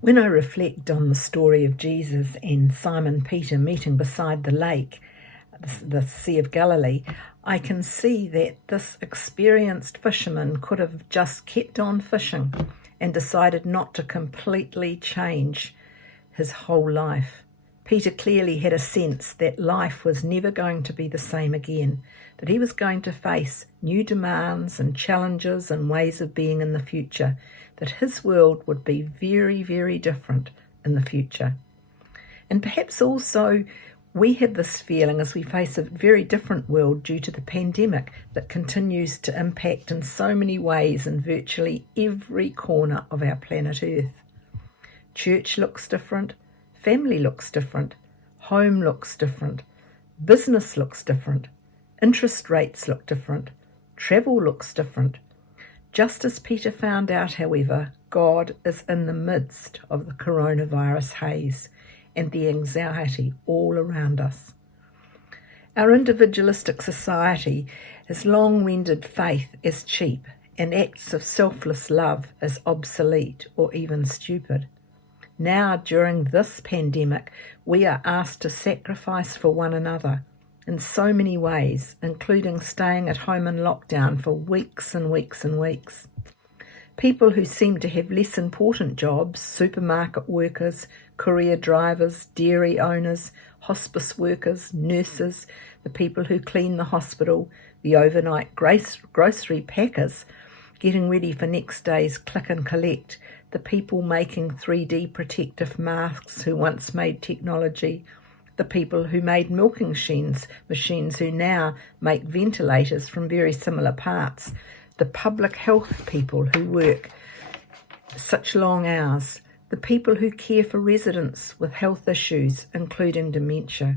When I reflect on the story of Jesus and Simon Peter meeting beside the lake, the Sea of Galilee, I can see that this experienced fisherman could have just kept on fishing and decided not to completely change his whole life. Peter clearly had a sense that life was never going to be the same again, that he was going to face new demands and challenges and ways of being in the future, that his world would be very, very different in the future. And perhaps also we have this feeling as we face a very different world due to the pandemic that continues to impact in so many ways in virtually every corner of our planet Earth. Church looks different, family looks different, home looks different, business looks different, interest rates look different, travel looks different. Just as Peter found out, however, God is in the midst of the coronavirus haze and the anxiety all around us. Our individualistic society has long rendered faith as cheap and acts of selfless love as obsolete or even stupid. Now, during this pandemic, we are asked to sacrifice for one another in so many ways, including staying at home in lockdown for weeks and weeks and weeks. People who seem to have less important jobs, supermarket workers, courier drivers, dairy owners, hospice workers, nurses, the people who clean the hospital, the overnight grocery packers, getting ready for next day's click and collect, the people making 3D protective masks who once made technology, the people who made milking machines who now make ventilators from very similar parts, the public health people who work such long hours, the people who care for residents with health issues, including dementia.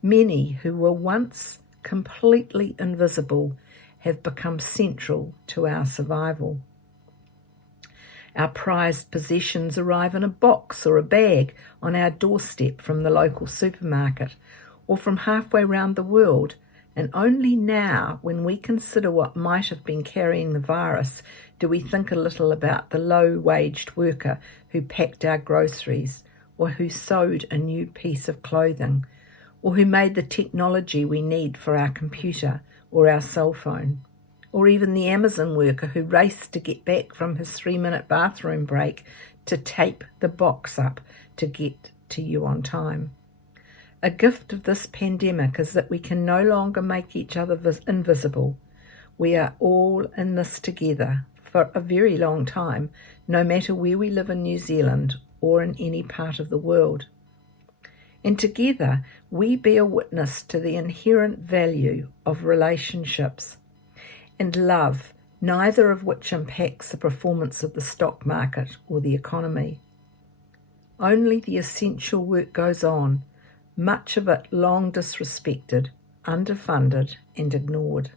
Many who were once completely invisible have become central to our survival. Our prized possessions arrive in a box or a bag on our doorstep from the local supermarket or from halfway round the world, and only now, when we consider what might have been carrying the virus, do we think a little about the low-waged worker who packed our groceries, or who sewed a new piece of clothing, or who made the technology we need for our computer or our cell phone, or even the Amazon worker who raced to get back from his 3-minute bathroom break to tape the box up to get to you on time. A gift of this pandemic is that we can no longer make each other invisible. We are all in this together for a very long time, no matter where we live in New Zealand or in any part of the world. And together we bear witness to the inherent value of relationships and love, neither of which impacts the performance of the stock market or the economy. Only the essential work goes on, much of it long disrespected, underfunded and ignored.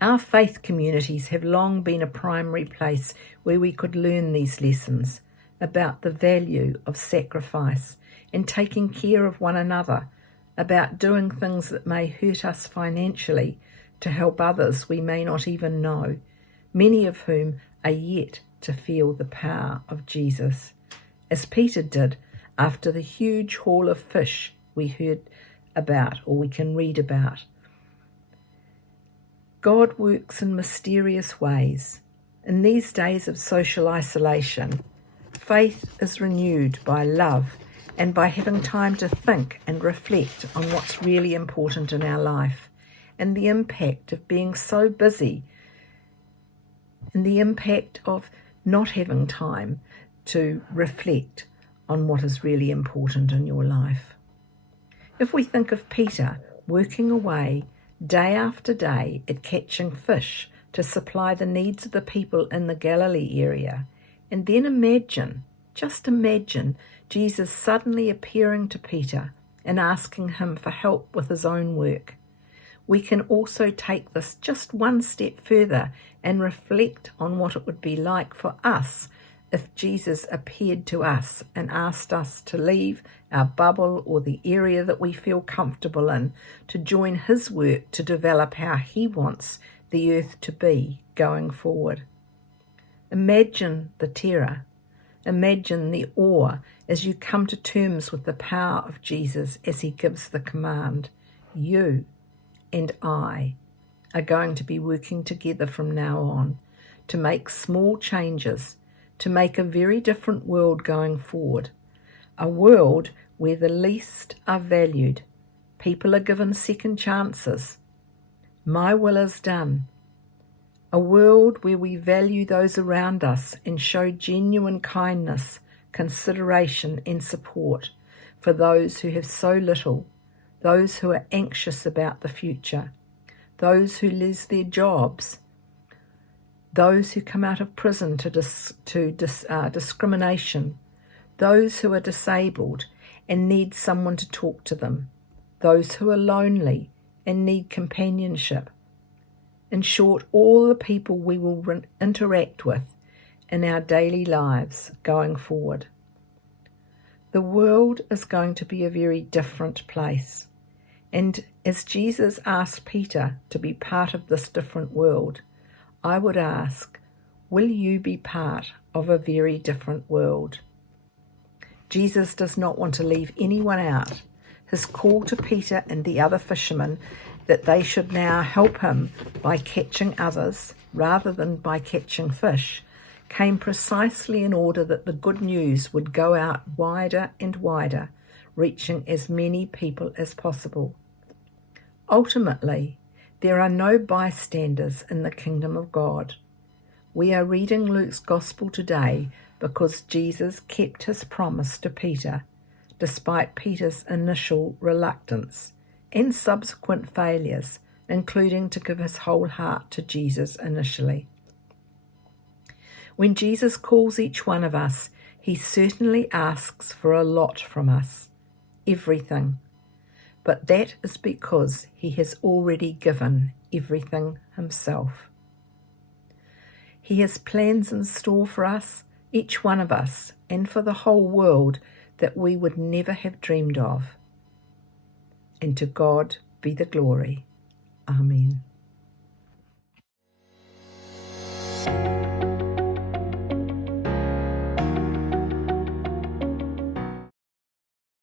Our faith communities have long been a primary place where we could learn these lessons about the value of sacrifice and taking care of one another, about doing things that may hurt us financially to help others we may not even know, many of whom are yet to feel the power of Jesus, as Peter did after the huge haul of fish we heard about or we can read about. God works in mysterious ways. In these days of social isolation, faith is renewed by love and by having time to think and reflect on what's really important in our life, and the impact of being so busy, and the impact of not having time to reflect on what is really important in your life. If we think of Peter working away day after day at catching fish to supply the needs of the people in the Galilee area, and then just imagine Jesus suddenly appearing to Peter and asking him for help with his own work, we can also take this just one step further and reflect on what it would be like for us if Jesus appeared to us and asked us to leave our bubble or the area that we feel comfortable in to join his work to develop how he wants the earth to be going forward. Imagine the terror, Imagine the awe as you come to terms with the power of Jesus as he gives the command. You and I are going to be working together from now on to make small changes, to make a very different world going forward, a world where the least are valued, people are given second chances. My will is done. A world where we value those around us and show genuine kindness, consideration and support for those who have so little, those who are anxious about the future, those who lose their jobs, those who come out of prison to discrimination, those who are disabled and need someone to talk to them, those who are lonely and need companionship. In short, all the people we will interact with in our daily lives going forward. The world is going to be a very different place. And as Jesus asked Peter to be part of this different world, I would ask, will you be part of a very different world? Jesus does not want to leave anyone out. His call to Peter and the other fishermen that they should now help him by catching others rather than by catching fish came precisely in order that the good news would go out wider and wider, reaching as many people as possible. Ultimately, there are no bystanders in the kingdom of God. We are reading Luke's Gospel today because Jesus kept his promise to Peter, despite Peter's initial reluctance and subsequent failures, including to give his whole heart to Jesus initially. When Jesus calls each one of us, he certainly asks for a lot from us, everything. But that is because he has already given everything himself. He has plans in store for us, each one of us, and for the whole world that we would never have dreamed of. And to God be the glory. Amen.